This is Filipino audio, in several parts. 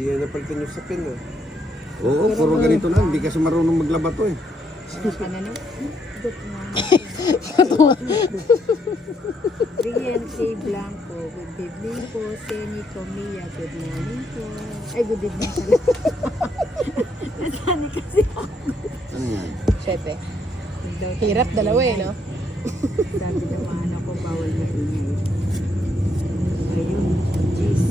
Hindi yan napalitan yung sapin ah. Oo, puro ganito na. Hindi kasi marunong maglaba to eh. Ano? Dot na. Rian K. Blanco, good evening po. Seni Comia, good morning po. Ay, good evening pala. Nasani kasi ako. Ano yan? Siyete. Daw Hirap tayo dalawa eh, ingay. no? Sabi ng mga anak ko, bawal maingay. Ayun, jeez.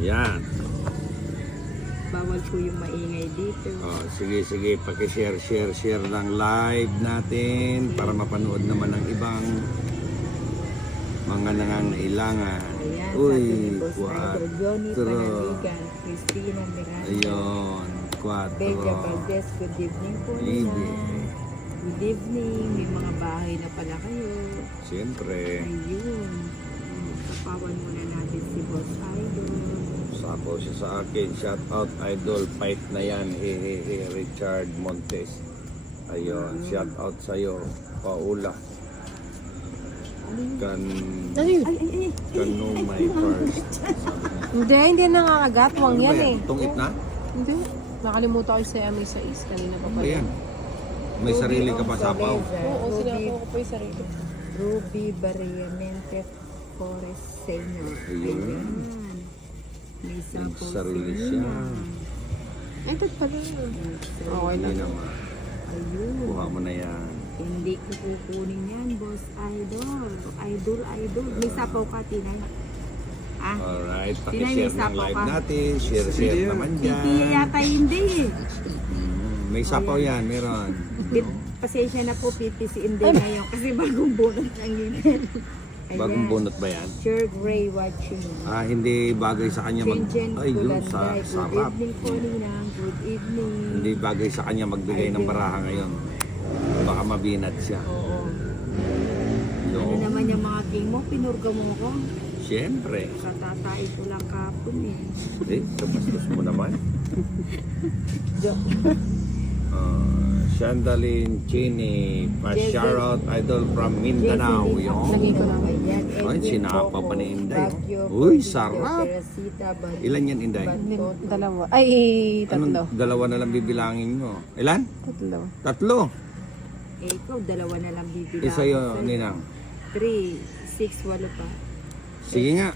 Yan. Bawal po yung maingay dito. Oh, sige, paki-share ng live natin para mapanood naman ng ibang mga nangangailangan. Ayan, Uy, sabi ni Boss Idol, Johnny quatro. Panaligan, Christina Miranda, Ayun, Bella 4. Valdez, good evening po Libre. nila. Good evening, may mga bahay na pala kayo. Siyempre, Ayun. Kapawan muna natin si Boss Idol. sapo siya sa akin. Shout out idol, fight na yan. Richard Montes. Ayun, shout out sa'yo. Paula. Can know my first. Hindi nakakagat. Wang yan eh. Tungit na? Hindi. Nakalimutan ko sa may sais. Kanina pa pala. Ayan. May sarili ka pa sapaw. Oo, sinapo ko pa yung sarili. Ruby Barriamente Forest Senior. Ayun. Ayan. May sapo Sarili siya. Ay, ito pala. Okay Hindi lang. naman. Ayun. Kuha mo na yan. Hindi ko kukunin yan, Boss Idol. Idol. May sapaw ka, Tinay. Ah, Alright, Tinay, may pakishare ng sapaw live ka. natin. Share naman Titiya dyan. yata hindi eh. May sapaw yan, meron. Pasensya na po, pipisiin din ngayon kasi bagong bunot ang ngipin. Bagong bunot ba yan? Sir Gray watching. Hindi bagay sa kanya Jenjen Ay, yun, Kulanday. Good sarap. evening po, Ninang. Good evening. Hindi bagay sa kanya magbigay ng baraha ngayon. Baka mabinat siya. Oo. Yo. Ano naman yung mga king mo? Pinurga mo ko. Siyempre. Katatay ko lang kapon eh. Kapastos mo naman. Joke. Shandalin Chini, pa-shoutout idol from Mindanao. Yun. Lagay ko lang. Ayan, Ay, Edwin sinapa pa ni Inday. Baguio, Uy, Cavite, sarap. Teresita, Ban- Ilan yan, Inday? Bantoto. Dalawa. Ay, tatlo. Anong dalawa na lang bibilangin mo? Ilan? Tatlo. Tatlo. Eh, ikaw, dalawa na lang bibilang. Isa yun, Ninang. 3, 6, 8 pa. Sige nga.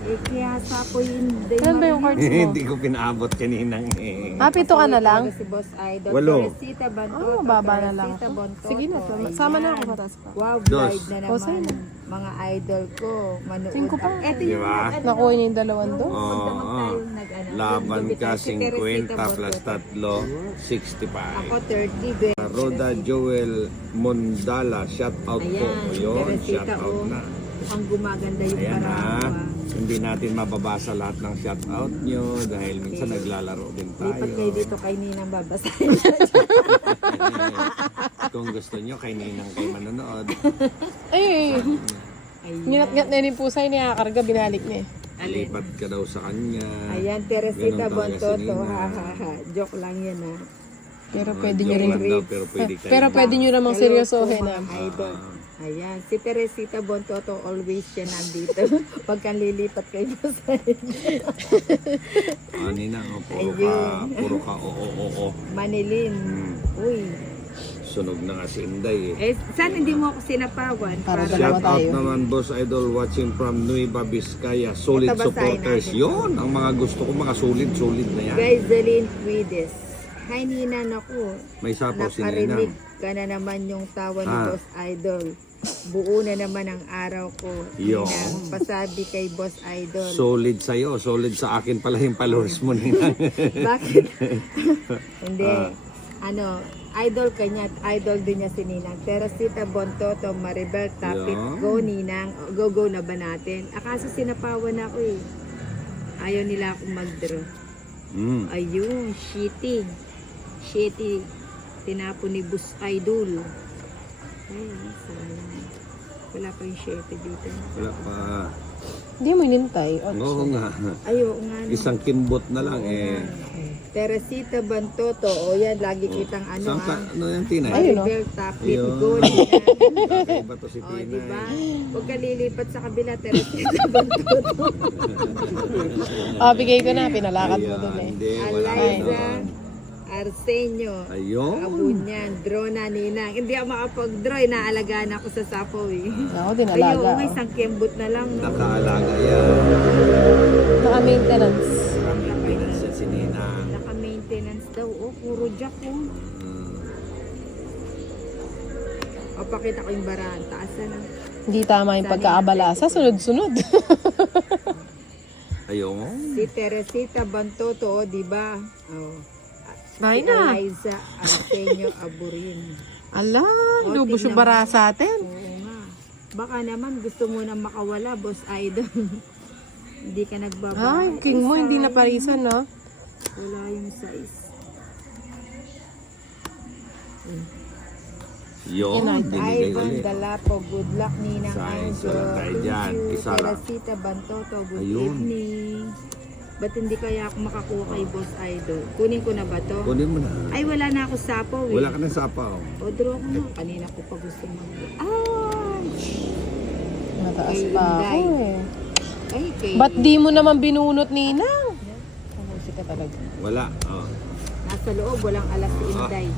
Eh, kaya sapo yung day. Ano ba yung cards mo? Hindi ko pinaabot kaninang eh. Pito ka na lang? Si Boss Idol. Walo. Teresita, Bantoto. Oh, baba na lang Teresita, ako. Bantoto. Sige na, Ayan. sama na ako patas pa. Wow, Dos. blind na O, sa'yo naman. na. Mga idol ko. Manood. Cinco pa. Eto Di yung ba? Nakuha niya yung dalawang do. Oo. tayong nag-ano. Laban ka Si Teresita, 50 plus Bantoto. 3, 65. Ako 30. Roda Joel Mondala, shout out po. Ayan, Yun, shout Teresita, out oh. na. Mukhang gumaganda yung Ayan parang ha. Hindi natin mababasa lahat ng shout out nyo dahil minsan naglalaro din tayo. Lipat kayo dito kay Ninang babasahin. Kung gusto nyo, kay Ninang kayo manonood. Ay, Ayan. nginat-ngat na yung pusay niya. Karga, binalik niya. Lipat ka daw sa kanya. Ayan, Teresita Ganun talaga si Bontoto. Nina. Ha, ha, ha. Joke lang yan ha. Pero pwede nyo Joke rin. lang daw, pero pwede kayo. Pero pwede nyo namang Hello seryosohin po, na. mga idol. Ayan, si Teresita Bontoto always siya nandito. Pagka lilipat kayo sa Ninang, puro ka, Ayun. oo. Manilin. Uy. Sunog na nga si Inday eh. Eh, saan hindi mo ako sinapawan? Para Shout dalawa out tayo. naman Boss Idol watching from Nueva Vizcaya. Solid Ito, basahin supporters. natin. Yun, ang mga gusto ko, mga solid na yan. Gaizelin Quides. Hi Nina, naku. May sapaw si Nakarinig Ninang. ka na naman yung tawa ni Ah. Boss Idol. Buo na naman ang araw ko. Yo. Ninang, pasabi kay Boss Idol. Solid sa'yo, solid sa akin pala yung followers mo Ninang. Bakit? Hindi. Ah. Ano, idol kanya, idol din niya si Ninang. Teresita Bontoto, Maribel Tapit, Yan. go Ninang. Go na ba natin? Akaso sinapawan ako eh. Ayaw nila akong mag-draw. Ayun, shitty. Shitty. Tinapon ni Boss Idol. Ay, sayang. Wala pa yung 7 dito. Wala pa. Hindi mo inintay. Oo nga. Ay, oo nga. no. Isang kimbot na lang eh. Teresita Bantoto. O yan, lagi kitang ano Saan ka? ha. Ano yan, Tinay? Ayun, no? Maribel Tapit Yun. Gold. yan. Kakaiba to si O, Tinay. diba? Huwag ka lilipat sa kabila, Teresita Bantoto. Bigay ko na. Pinalakad mo Ayan, dun eh. Hindi, wala Eliza ganon. Arsenio. Ayun. Abunyan, draw na Ninang. Hindi ako makapag-draw, inaalagaan ako sa sapo eh. Ako din, alaga. Ayun, may isang kembot na lang. No? Nakaalaga yan. Naka-maintenance. Maraming pinansin si Ninang. Naka-maintenance daw. Oh, puro jack oh. Mm. O, pakita ko yung barahan. Taas na. Hindi tama yung pagkaabala. Sa sunod-sunod. Ayun. Si Teresita Bantoto, o, di ba? Oh. Ay Si na. Eliza Arsenio Aburin. Ala, O, lubos yung tingnan bara mo. sa atin. Oo nga. Baka naman gusto mo na makawala, boss idol. Hindi ka nagbaba. Ay, king mo, hindi na parisan, no? Wala yung size. Yun, binigay Ivan ulit. Dalapo, good luck Ninang Size, Angel. wala tayo dyan. Thank you. Isa lang. Teresita Bantoto, good Ayun. evening. Ba't hindi kaya ako makakuha kay Boss Idol? Kunin ko na ba to? Kunin mo na. Ay, wala na ako sapaw eh. Wala ka ng sapaw. O, draw ko na. Kanina ko pa gusto mag... Ah! Mataas Kay pa ako Inday. eh. Ay, kay... Ba't di mo naman binunot, Ninang? Kamusi ka talaga. Wala. Oh. Nasa loob, walang alas si Inday.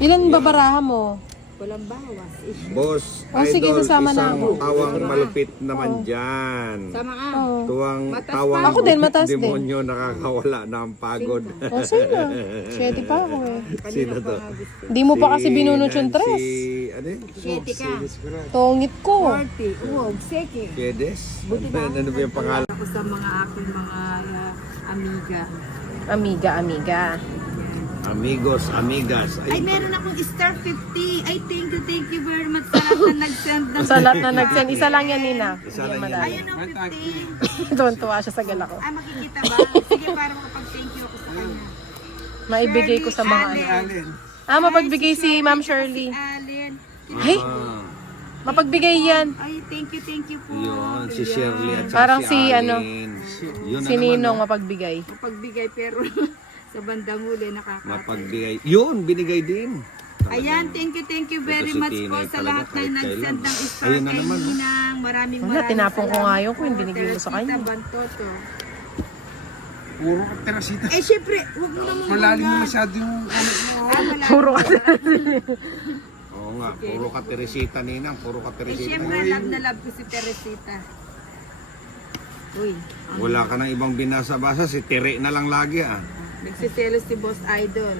Ilan babarahan mo? Walang bawas. Ish. Boss, Oh, sige, idol, sasama na isang ako. tawang malupit naman dyan. Sama ka. Oh. Tuwang Mataas tawang pa. Ako din, mataas din. demonyo nakakawala ng pagod. O, sino? Siyete pa ako eh. Sino Kanina to? pa gusto. Hindi mo pa kasi binunot yung Nancy, tres. Ano yun? Sheti ka. Tongit ko. 40. Uwag, seki. Kedes? Buti na Ano ba yung pangalan? ako sa mga aking mga amiga. Amiga. Amigos, amigas. Ay, meron akong star 50. Ay, thank you very much sa lahat na nag-send ng Sa lahat na nag-send, isa lang yan, Nina. Isa lang yan. Ayun ang 50. Tuwan-tuwa siya sa gala ko. Ay, makikita ba? Sige, para makapag-thank you ako sa kanya. Maibigay ko sa mga Allen. mapagbigay si Ma'am Shirley. Allen. Ay, Ah, mapagbigay yan. Ay, thank you po. yun, si Shirley at saka Parang si si, Allen. ano, Yun na Si naman, Ninong no? mapagbigay. Mapagbigay pero sa bandang huli nakakatawa. Mapagbigay. Yun, binigay din. Ayan, thank you very Ito si much po Tinay sa talaga, lahat na kahit nag-send kailan. ng star Ayun na kay naman, no? Ninang. Maraming Wala, tinapon ko nga yun kung salamat binigay mo sa po, kanya. Teresita Bantoto. Puro ka terasita. Eh, syempre, huwag mo namang Malalim bangga. masyado yung comment mo. Ah, malalim. Puro ka. Oo nga, puro ka Teresita, Ninang. Puro ka Eh, Teresita. syempre, love na love ko si Teresita. Uy, Wala ka ng ibang binasa-basa. Si Tere na lang lagi, ah. nagsiselos si Boss Idol.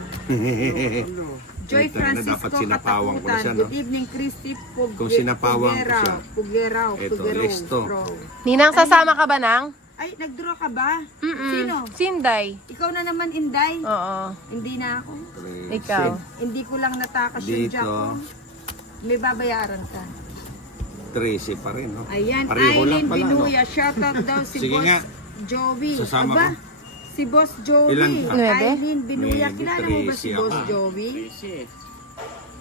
Joy Ito na, dapat Francisco sinapawang ko na Katakutan. siya, no? Good evening, Christy Kung sinapawang ko siya. Pugeraw. Ito, listo. Ninang, sasama ka ba nang? Ay, nag-draw ka ba? Mm-mm. Sino? Sinday. Ikaw na naman, Inday. Oo. Hindi na ako. Ikaw. Hindi ko lang natakas yung Dito. jack ko. May babayaran ka. Tracy pa rin, no? Ayan, Pareho lang Aileen pala, no? Binuya. Shoutout daw si Sige Boss nga. Joey. Sasama Aba, ko. si Boss Joey. Ilan ka? Nuebe? Aileen Binuya. Maybe Kilala mo ba si Tracy Boss ako. Joey?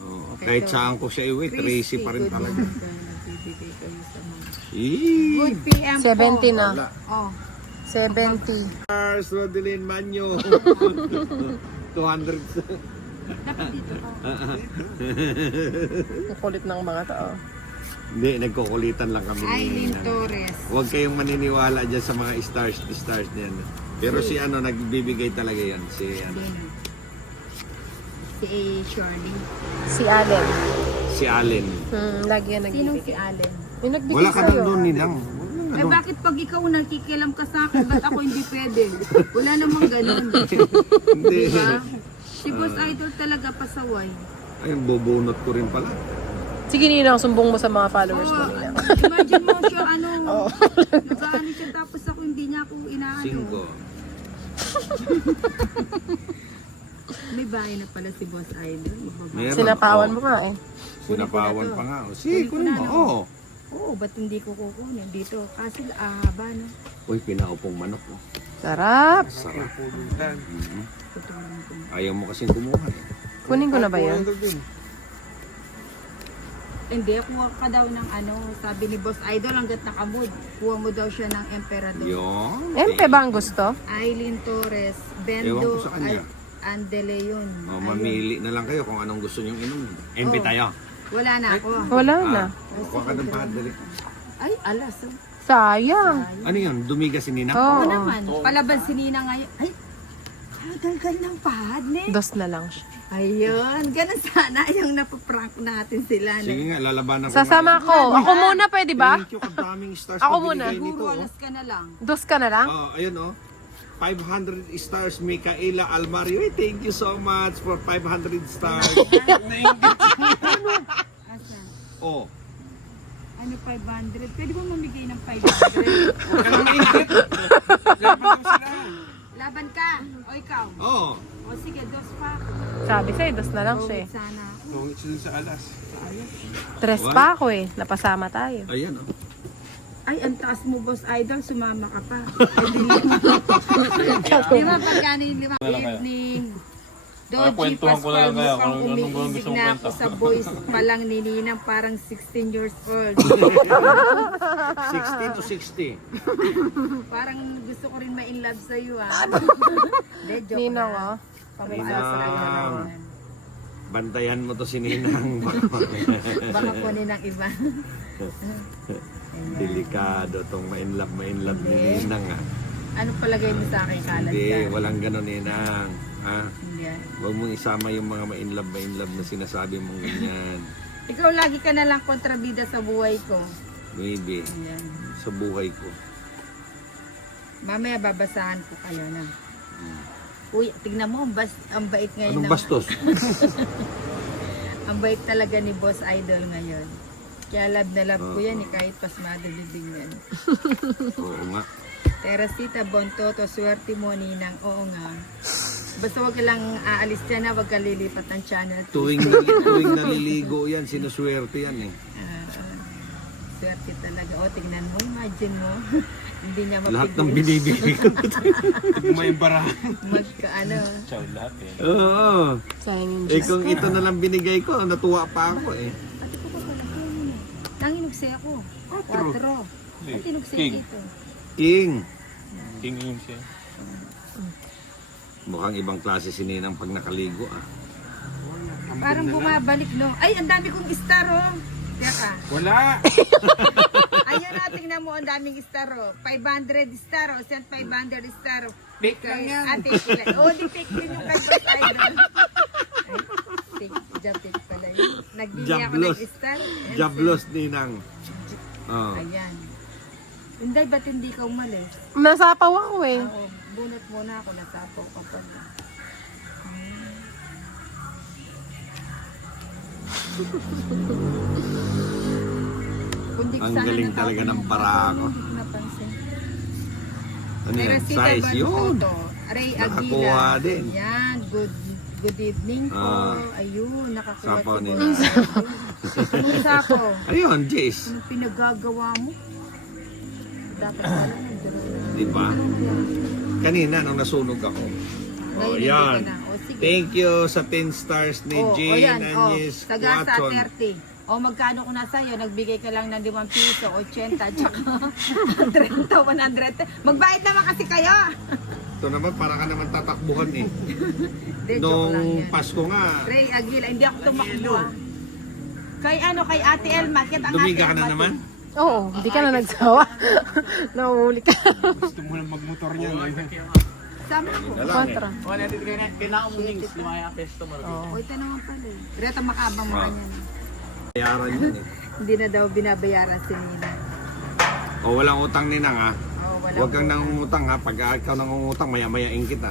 Oo, kahit saan ko siya iwi, Tracy pa rin good talaga. morning. Nagbibigay kayo sa mga... Eee! Good PM po. 70 na. Wala. Oh. 70. Stars, Rodelin Manyo. 200. Dapat dito ka. Kukulit ng mga tao. Hindi, nagkukulitan lang kami. Aileen Torres. Huwag kayong maniniwala dyan sa mga stars niyan. Pero si ano, nagbibigay talaga yan. Si ano, Si Shirley. Si Allen. si Allen. Lagi yan Sinong nagbibigay. si Allen? Yung nagbigay Wala ka sa'yo. doon, Ninang. Eh bakit pag ikaw nakikialam ka sa akin, ba't ako hindi pwede? Wala namang ganun. Hindi. Diba? Si Boss Idol talaga pasaway. Ay, bubunot ko rin pala. Sige, Ninang, sumbong mo sa mga followers mo, Oh, Ninang. imagine mo siya, nag-ano siya tapos ako hindi niya ako inaano. 5. May bahay na pala si Boss Idol. Mababa. Meron. Sinapawan Oo. mo nga eh. Sinapawan pa nga. O, sige, Kunin kunin ko na, mo. no? Oo. Oo, ba't hindi ko kukunin dito? Kasi haba no? Uy, pinaupong manok. Oh. Sarap. Sarap. Pulutan. Tutulungan ko. Ayaw mo kasing kumuha. Eh. Kunin ko na ba yan? Hindi, kuha ka daw ng ano, sabi ni Boss Idol, hanggat nakamod, kuha mo daw siya ng Emperador. Yun. Empe ba ang gusto? Aileen Torres, Ewan Bendo, ko sa kanya. Andeleon. Oh, mamili na lang kayo kung anong gusto nyong inumin. MP Oh. tayo. Wala na ako. Wala na. Kuha ka ng padre. Ay, alas. Oh. Sayang. Ano yun? Dumiga si Nina? Oo Oo. naman. Palaban si Nina ngayon. Ay, dalgal ng pahad, ne? Dos na lang siya. Ayun, ganun sana yung napaprank natin sila. Sige nga, lalabanan ko. Sasama ko. Ako muna, pwede ba? Thank you, kadaming stars Ako na muna. binigay nito. Puro alas ka na lang. Dos ka na lang? Oh, ayun oh. 500 stars, Micaela Almario. Hey, thank you so much for 500 stars. Asa? Oh. Ano 500? Pwede ba mamigay ng 500? Laban ka. O ikaw. Oh. O sige, dos pa. Sabi sa'yo, dos na lang siya eh. Gawin sana ako. Tungit siya dun sa alas. Tres pa ako eh. Napasama tayo. Ayan oh. Ay, ang taas mo, Boss Idol. Sumama ka pa. Ay, lima pa gano'n yung lima. Evening. Doji kwentuhan ko na lang kaya Pascual, kung mukhang anong umiibig gusto mong na ako kwento. sa boys pa lang ni Ninang, parang 16 years old. 60 to 60. Parang gusto ko rin ma-in-love sa'yo, ah. Hindi, joke Ninang lang. oh. Ninang. Bantayan mo to si Ninang. Baka kunin ng iba. Delikado tong ma-inlove ni Ninang ah. Ano palagay mo sa akin, kalat Hindi, ka? walang ganun Ninang. Ha? Hindi. Huwag mong isama yung mga ma-inlove na sinasabi mong ganyan. Ikaw lagi ka na lang kontrabida sa buhay ko. Maybe. Ayan. Sa buhay ko. Mamaya babasahan ko kayo na. Uy, tignan mo, ang bait ngayon. Anong ng- bastos? Ang bait talaga ni Boss Idol ngayon. Kaya love na love ko Oo. yan, kahit pasmado bibig yan. Oo nga. Teresita Bontoto, swerte mo Ninang. Oo nga. Basta wag ka lang aalis dyan na, wag ka lilipat ng channel. Tuwing naliligo yan, sinuswerte yan eh. Swerte talaga. O, tignan mo, imagine mo. Hindi niya Lahat ng mapigil. binibigay ko. May barahan. Ano. Ciao lahat eh. Oo. Sayang yung Eh Diyos. kung ito na lang binigay ko, natuwa pa ako eh. Pati ko pa pala. Nanginugsi ako. 4. Ang tinugsi King. dito. King. King yun siya. Mukhang ibang klase si Ninang pag nakaligo ah. Parang bumabalik, no? Ay, ang dami kong star, oh. Teka. Wala! Ayun na, tingnan mo, ang daming star, oh. 500 star, oh. 500 star, oh. Fake lang yan. Ate, ilan? Oh, di fake din yung kay Boss Idol. Ay, fake, fake pala yun. Nagbili ako Jablos. ng star. Ayan, Jablos Ninang. Oh. Ayan. Hindi, ba't hindi ka umalis? Nasapaw ako eh. Ako, bunot muna ako, nasapaw ka pa. Kundi Ang sana galing natapon talaga ng mo. parako. Hindi ko napansin. Ano yan? Teresita Size yun. Bantoto, Ray Nakakuha Aguila. din. Yan, good evening po. Ah. Ayun, nakakuha Sapaw si ni Boss. Anong sapaw? Ayun, Jace. Anong pinagagawa mo? Dapat pala nagdaro na. Di ba? Kanina nung nasunog ako. Oh, Ngayon, yan. hindi ka na. O, sige. Thank you sa 10 stars ni Jane Agnes Sagasa Watson. 30. O magkano ko na sa'yo? Nagbigay ka lang ng 5 piso, 80, tsaka 30, 100. Magbayad naman kasi kayo. Ito naman, para ka naman tatakbuhan eh. De, joke lang Nung yan. Pasko nga, Ray Aguila, hindi ako tumakbo. ah. Kay kay Ate Elma, kita ang dumiga Ate ka na Elma, naman. Oo, hindi ka na nagsawa. Nauuli ka. Gusto mo lang magmotor niya. Sama ko. Kontra. O, ito naman pala eh. Reta makabang mo Ah. kanya. Bayaran yun eh. Hindi na daw binabayaran si Nina. O walang utang Ninang ha. O, wala Huwag kang po. nangungutang ha. Pag ikaw nangungutang, maya-mayain kita.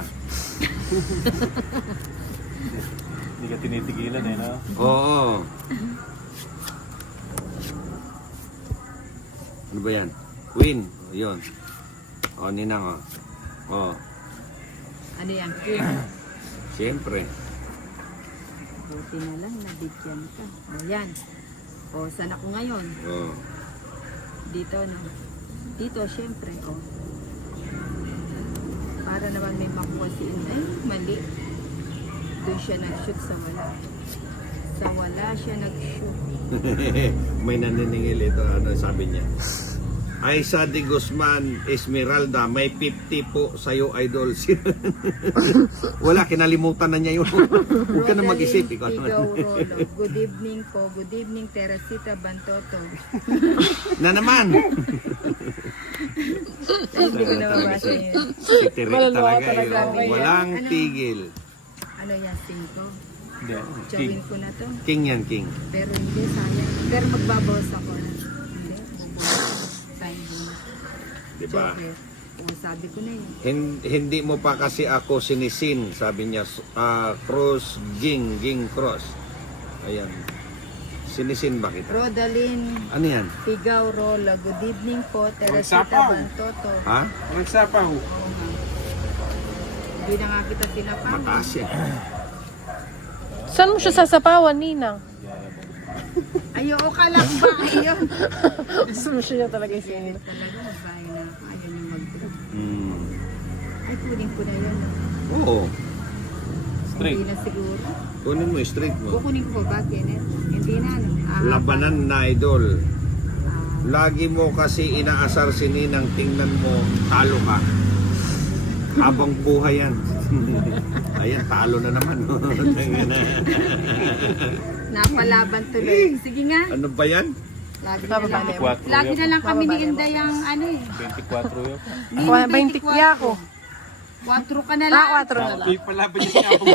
Hindi ka tinitigilan eh, no? Oo. Ano ba yan? Win. Yun. O, Ninang o. O, Ano yan? King? siyempre. Buti na lang, nabigyan ka. O, yan. O, saan ako ngayon? O. Dito, no? Dito, syempre, oh. Para naman may makuha si Inday. Mali. Doon siya nag-shoot sa wala. Sa wala siya nag-shoot. May naniningil ito, ano sabi niya. Aisa de Guzman Esmeralda, may 50 po sa'yo, idol. Wala, kinalimutan na niya yun. Huwag ka na mag-isip. Ikaw Ikaw, naman. Rolo. Good evening po. Good evening, Teresita Bantoto. Na naman. Hindi ko na mabasa yun. Si Tere Malalawa talaga talaga yun. ako. Walang Ano? tigil. Ano yan, 5? Hindi. Chawin ko na to. King yan, king. Pero hindi, sayang. Pero magbabawas ako. Hindi, bubuhay. Sayang din. Diba? Chocolate. O, sabi ko na yun. Hindi mo pa kasi ako sinisin, sabi niya. Cross, ging cross. Ayan. Sinisin ba kita? Rodalyn Ano yan? Pigaw Rola. Good evening po, Teresita Magsapaw. Bantoto. Ha? Magsapaw. Oo nga. Hindi na nga kita sinapaw. Mataas yan. Saan mo siya sasapawan, Ninang? Ayo, o ka lang ba? Ayo. Gusto mo siya talaga isingin. Talaga, magbahay na ako. Ayaw niyo mag-group. Hmm. Ay, kunin ko na yun. No? Oo. Straight. Hindi na siguro. Kunin mo, straight mo. Kukunin ko ba, Kenneth? Hindi na, no? Labanan na, idol. Ah, Lagi mo kasi inaasar si Ninang, tingnan mo, talo ka. Habang buhay yan. Ayan, talo na naman. napalaban tuloy. Sige nga. Ano ba yan? Lagi na Bababa lang, na yun. lagi na lang kami ni Bababa na Inday ang ano eh. 24 yun. Nino 20 kya ako. 4 ka na lang. 4 na lang. May palaban niya siya ako.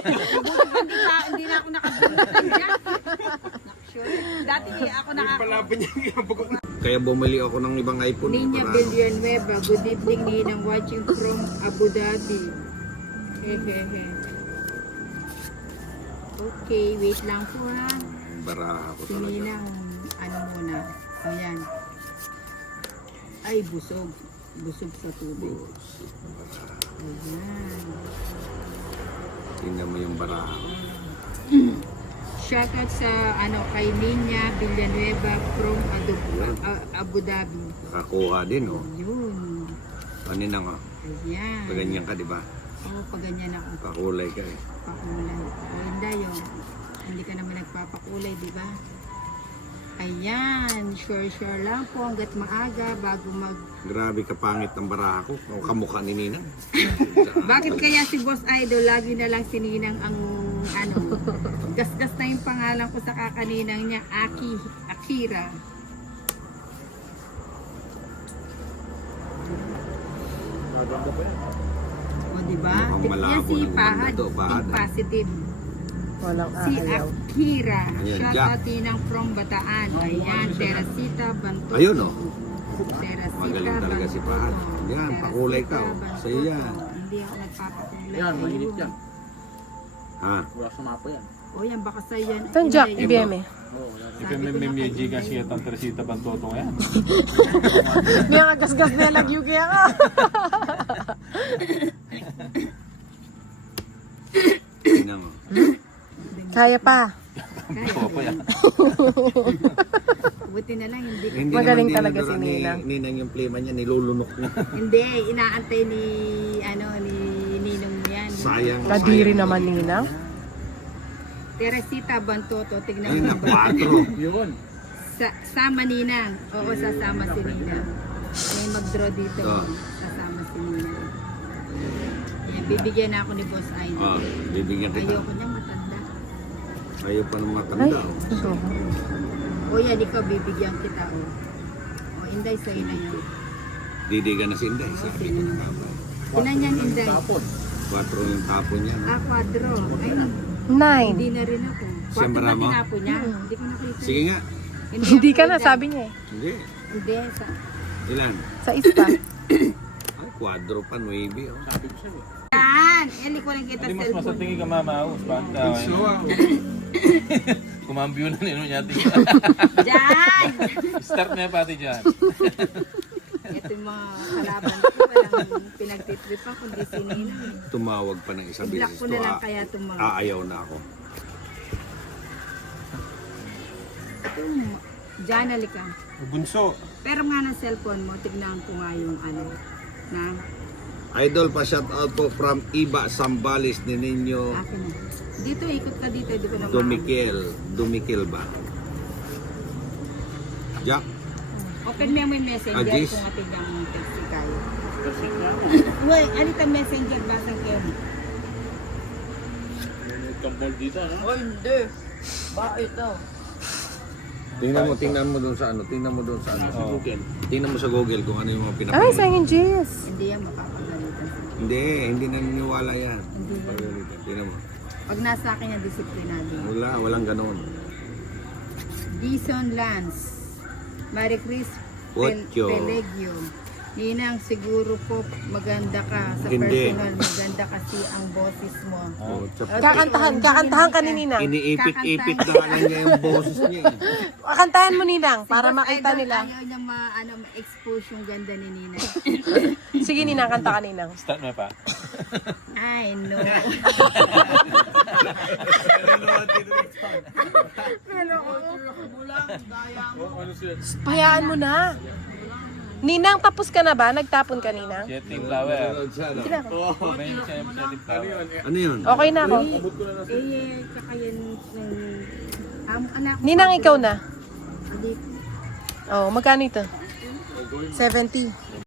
Hindi na ako nakabulutan dyan. Sure. Dati ako May nakaka... palaban niya iabog ako. Kaya bumili ako ng ibang iPhone. Ninya para- Villanueva, good evening Ninang, watching from Abu Dhabi. Hehehe. Okay, wait lang po ha. Baraha ko Si talaga. Ninang, ano muna. Ayan. Ay, busog. Busog sa tubig. Ayan. Tingnan mo yung baraha ko. Shoutout sa ano kay Ninya Villanueva from Abu Dhabi. Nakakuha din, oh. Yun. Ano na nga? Ayan. Paganyan ka, di ba? Oo, pag ganyan ako. Pakulay ka eh. Pakulay. O, hindi yun. Hindi ka naman nagpapakulay, di ba? Ayan. Sure lang po hanggat maaga bago mag... Grabe ka pangit ng baraha ko. O kamukha ni Ninang. Bakit kaya si Boss Idol lagi na lang sininang ang ano? Gasgas na yung pangalan ko sa kakaninang niya. Akira. O, di ba? Mukhang Yan malabo si ng Pahad. banda to, Pahad, Think ah. positive. Walang Si aayaw. Akira. Ayan, Shout Jack. out Tinang from Bataan. Ayan, Teresita Bantoto. Ayun, oh. Teresita Magaling talaga si Pahad. Bantoto. Yan, Teresita pakulay ka, oh. Bantoto. Sa'yo yan. Hindi ako nagpapakulay. Yan, mainit yan. Ha? Wala sumapa yan. O yan, baka sa'yo yan. Ito Jack, Hindi, IBM eh. Oo, yan. Ikaw may medyo kasi itang Teresita Bantoto ngayon. May nga gasgas na lagyo kaya ka. Tingnan mo. Kaya pa. Oo pa yan. Buti na lang, hindi. Hindi Magaling naman talaga si dinadura ni Ninang. Ninang yung plema niya, nilulunok niya. Hindi, inaantay ni, ni Ninong yan. Sayang. Kadiri sayang. naman, Ninang. Teresita Bantoto, tignan Ay, mo na ba? 4. Yun. Sama Ninang. Oo, sasama si Ninang. May mag-draw dito. Oh. Sasama si Ninang. Ayan, bibigyan na ako ni Boss Idol. Ah, bibigyan kita. Ayoko niya matanda. Ayaw pa ng Ay, matanda. oh. ito. O yan, ikaw bibigyan kita. O Inday, sa'yo na yan. Didigan na si Inday. Sabi ko na nga ba. Ilan yan, Inday? 4 yung tapon niya. Ah, 4. Ay, 9. hindi na rin ako. 4 Siyempre ba mo? tinapo niya? Hindi ko nakita. Sige nga. Hindi ako ka na, Inday. sabi niya eh. Hindi. Hindi, Ilan? Sa ista. Ay, 4 pa, 9. Oh. Sabi ko sa'yo. Yan! Hindi ko lang kita Hindi mas cellphone. masatingi ka mamaos. Panta. So, Kumambyo na nino niya. Diyan! Start na pati dyan. Ito yung mga kalaban ko. Walang pinagtitripan kundi sinina. Tumawag pa ng isang I-block beses ko to. na lang kaya itong mga... Aayaw na ako. Diyan, halika. bunso. Pero nga ng cellphone mo, tignan ko nga yung ano. Na? Idol, pa-shout out po from Iba Sambales ni Ninyo Akin na. Dito, ikot ka dito. Hindi ko na Dumikel ba? Jack, Open mo yung messenger Agis? kung atin yung text kayo. Uy, anita messenger ba sa kayo? Kambal dito, ano? Oh, hindi. Bakit ito? tingnan mo doon sa ano, tingnan mo doon sa ano. Tingnan mo sa Google kung ano yung mga Ay, pinapanood. sayang Jess. Hindi yan makapagalitan. Hindi naniniwala yan. Hindi yan. Tingnan mo. Pag nasa akin yung disiplinado. Walang ganon. Dison Lance. Marie Chris Ocho. Pelegio. Ninang, siguro po maganda ka sa Hindi. personal. Maganda kasi ang boses mo. Oh, Kakantahan ka ni Ninang. iniipit-ipit na lang niya yung boses niya. Kantahan mo Ninang, para Si Boss makita Idol, nila. Ayaw niya ma-expose yung ganda ni Nina. Sige Ninang, kanta ka Ninang. Start mo pa. I know. Hayaan mo na. Ninang, tapos ka na ba? Nagtapon ka Ninang? Jetting flower. Ano May setting flower. yun? Okay na ako. Kakayan ng anak ko. Ninang, ikaw na. Dito. Oh, magkano ito? 70.